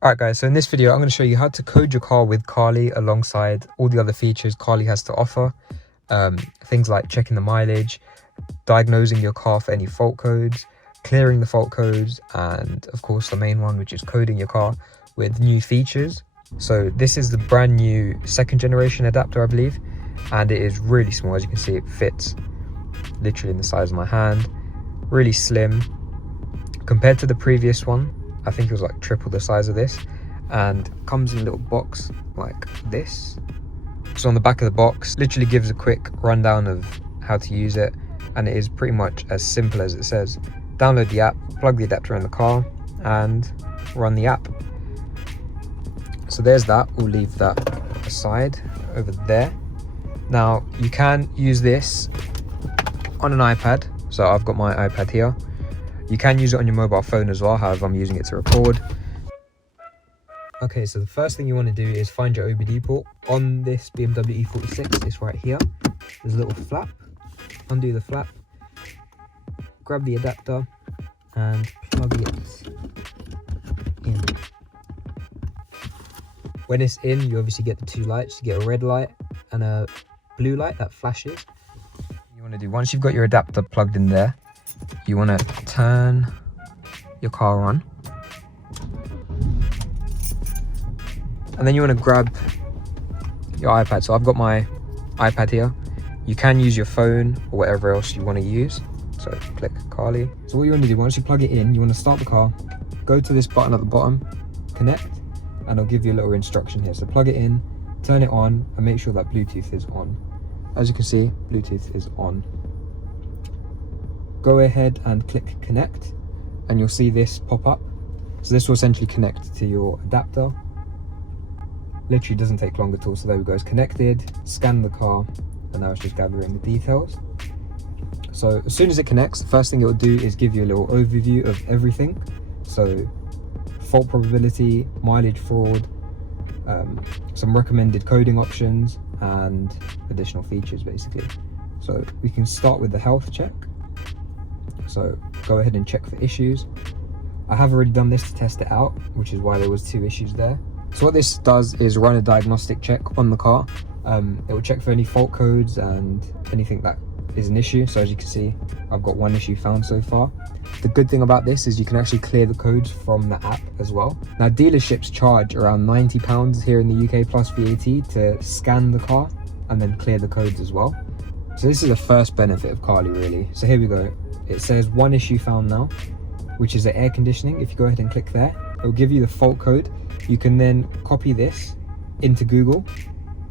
Alright guys, so in this video I'm going to show you how to code your car with Carly alongside all the other features Carly has to offer. Things like checking the mileage, diagnosing your car for any fault codes, clearing the fault codes, and of course the main one, which is coding your car with new features. So this is the brand new 2nd generation adapter, I believe, and it is really small. As you can see, it fits literally in the size of my hand, really slim compared to the previous one. I think it was like triple the size of this, and comes in a little box like this. So on the back of the box literally gives a quick rundown of how to use it, and it is pretty much as simple as it says. Download the app, plug the adapter in the car, and run the app. So there's that. We'll leave that aside over there. Now you can use this on an iPad. So I've got my iPad here. You can use it on your mobile phone as well, however I'm using it to record. Okay, so the first thing you want to do is find your OBD port. On this BMW E46, it's right here. There's a little flap. Undo the flap, grab the adapter and plug it in. When it's in, you obviously get the two lights. You get a red light and a blue light that flashes. You want to do, once you've got your adapter plugged in there, you want to turn your car on, and then you want to grab your iPad. So I've got my iPad here. You can use your phone or whatever else you want to use. So click Carly. So what you want to do, once you plug it in, you want to start the car, go to this button at the bottom, connect, and it'll give you a little instruction here. So plug it in, turn it on, and make sure that Bluetooth is on. As you can see, Bluetooth is on. Go ahead and click connect, and you'll see this pop up. So this will essentially connect to your adapter. Literally doesn't take long at all. So there we go, it's connected. Scan the car, and now it's just gathering the details. So as soon as it connects, the first thing it will do is give you a little overview of everything. So fault probability, mileage fraud, some recommended coding options, and additional features basically. So we can start with the health check. So go ahead and check for issues. I have already done this to test it out, which is why there was 2 issues there. So what this does is run a diagnostic check on the car. It will check for any fault codes and anything that is an issue. So as you can see, I've got 1 issue found so far. The good thing about this is you can actually clear the codes from the app as well. Now dealerships charge around £90 here in the UK plus VAT to scan the car and then clear the codes as well. So this is the first benefit of Carly really. So here we go. It says 1 issue found now, which is the air conditioning. If you go ahead and click there, it will give you the fault code. You can then copy this into Google,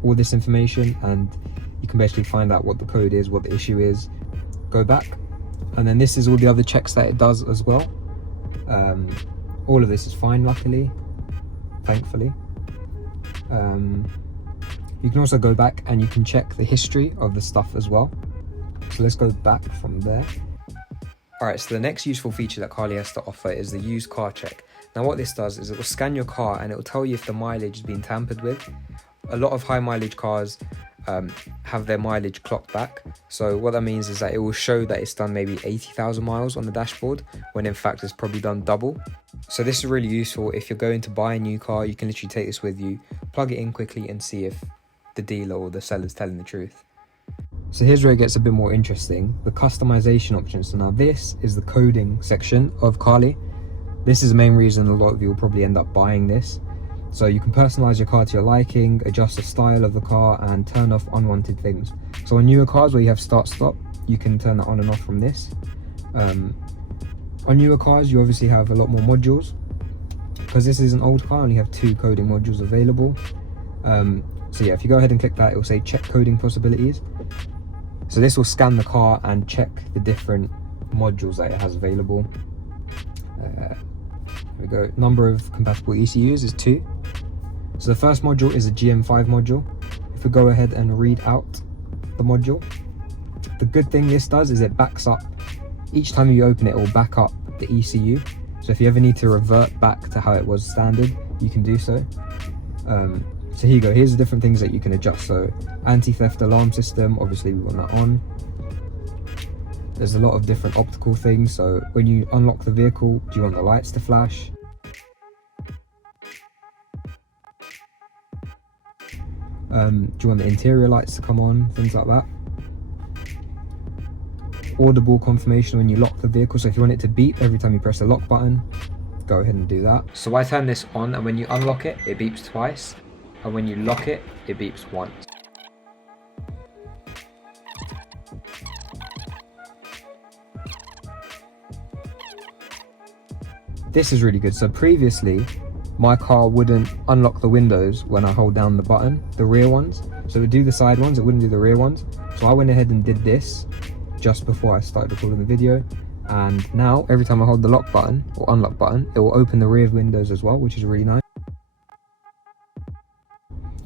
all this information, and you can basically find out what the code is, what the issue is. Go back, and then this is all the other checks that it does as well. All of this is fine, luckily, thankfully. You can also go back and you can check the history of the stuff as well. So let's go back from there. Alright, so the next useful feature that Carly has to offer is the used car check. Now what this does is it will scan your car and it will tell you if the mileage has been tampered with. A lot of high mileage cars have their mileage clocked back. So what that means is that it will show that it's done maybe 80,000 miles on the dashboard, when in fact it's probably done double. So this is really useful if you're going to buy a new car. You can literally take this with you, plug it in quickly, and see if the dealer or the seller is telling the truth. So here's where it gets a bit more interesting, the customization options. So now this is the coding section of Carly. This is the main reason a lot of you will probably end up buying this. So you can personalize your car to your liking, adjust the style of the car, and turn off unwanted things. So on newer cars where you have start stop, you can turn that on and off from this. On newer cars you obviously have a lot more modules. Because this is an old car, I only have 2 coding modules available. So yeah, if you go ahead and click that, it will say check coding possibilities. So this will scan the car and check the different modules that it has available. Here we go. Number of compatible ECUs is 2. So the first module is a GM5 module. If we go ahead and read out the module, the good thing this does is it backs up. Each time you open it, it will back up the ECU. So if you ever need to revert back to how it was standard, you can do so. So here you go, here's the different things that you can adjust. So anti-theft alarm system, obviously we want that on. There's a lot of different optical things. So when you unlock the vehicle, do you want the lights to flash? Do you want the interior lights to come on? Things like that. Audible confirmation when you lock the vehicle. So if you want it to beep every time you press the lock button, go ahead and do that. So I turn this on, and when you unlock it, it beeps twice. And when you lock it, it beeps once. This is really good. So previously, my car wouldn't unlock the windows when I hold down the button, the rear ones. So it would do the side ones, it wouldn't do the rear ones. So I went ahead and did this just before I started recording the video. And now every time I hold the lock button or unlock button, it will open the rear windows as well, which is really nice.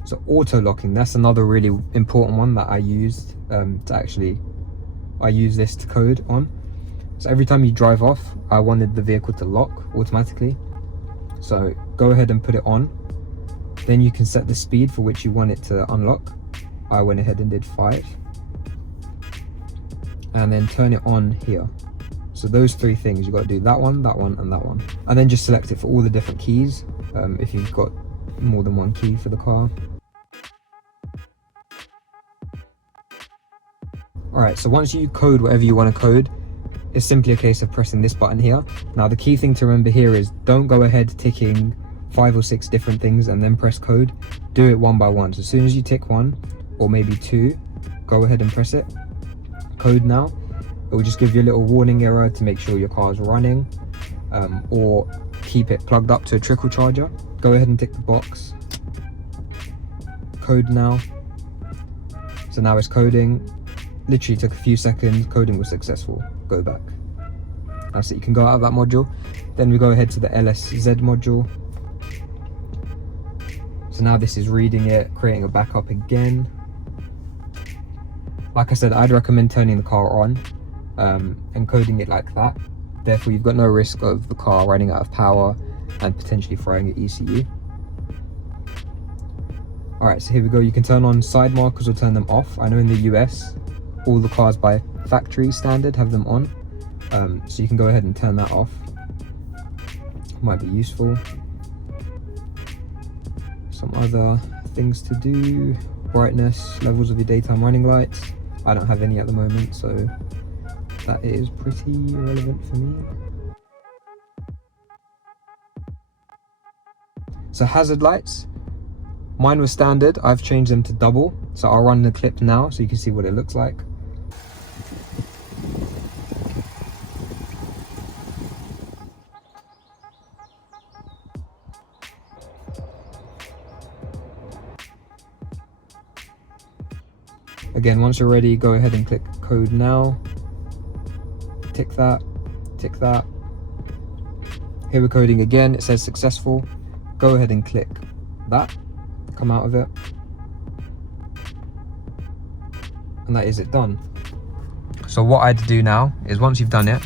So auto locking, that's another really important one that I used I use this to code on. So every time you drive off, I wanted the vehicle to lock automatically. So go ahead and put it on. Then you can set the speed for which you want it to unlock. I went ahead and did 5. And then turn it on here. So those 3 things, you've got to do that one, and that one. And then just select it for all the different keys, if you've got more than one key for the car. Alright, so once you code whatever you want to code, it's simply a case of pressing this button here. Now the key thing to remember here is don't go ahead ticking 5 or 6 different things and then press code. Do it one by one. So as soon as you tick 1 or maybe 2, go ahead and press it. Code now. It will just give you a little warning error to make sure your car is running, or keep it plugged up to a trickle charger. Go ahead and tick the box. Code now. So now it's coding. Literally took a few seconds. Coding was successful. Go back. That's it. You can go out of that module. Then we go ahead to the LSZ module. So now this is reading it, creating a backup again. Like I said, I'd recommend turning the car on and coding it like that. Therefore, you've got no risk of the car running out of power and potentially frying your ECU. Alright, so here we go. You can turn on side markers or turn them off. I know in the US, all the cars by factory standard have them on. So you can go ahead and turn that off. Might be useful. Some other things to do. Brightness, levels of your daytime running lights. I don't have any at the moment, so that is pretty irrelevant for me. So hazard lights, mine was standard. I've changed them to double. So I'll run the clip now so you can see what it looks like. Again, once you're ready, go ahead and click code now. Tick that, tick that. Here we're coding again, it says successful. Go ahead and click that, come out of it. And that is it done. So what I'd do now is once you've done it,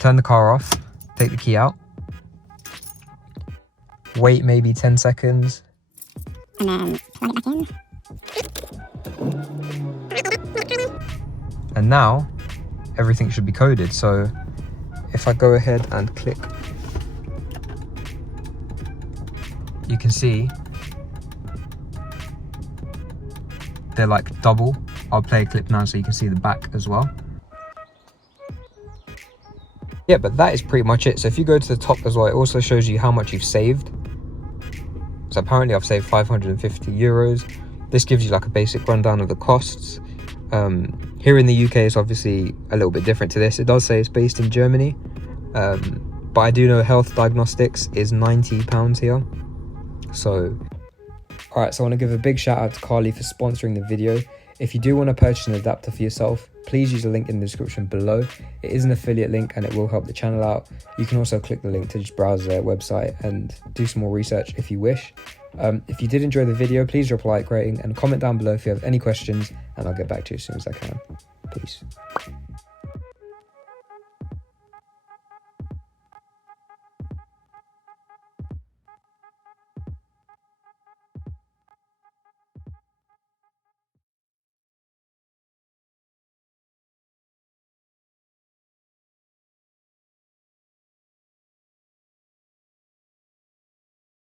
turn the car off, take the key out, wait maybe 10 seconds. And then plug it back in. And now everything should be coded. So if I go ahead and click, you can see they're like double. I'll play a clip now so you can see the back as well. Yeah, but that is pretty much it. So if you go to the top as well, it also shows you how much you've saved. So apparently I've saved 550 euros. This gives you like a basic rundown of the costs. Here in the UK, it's obviously a little bit different to this. It does say it's based in Germany, but I do know Health Diagnostics is £90 here. So, alright, so I want to give a big shout out to Carly for sponsoring the video. If you do want to purchase an adapter for yourself, please use the link in the description below. It is an affiliate link and it will help the channel out. You can also click the link to just browse their website and do some more research if you wish. If you did enjoy the video, please drop a like rating and comment down below if you have any questions, and I'll get back to you as soon as I can. Peace.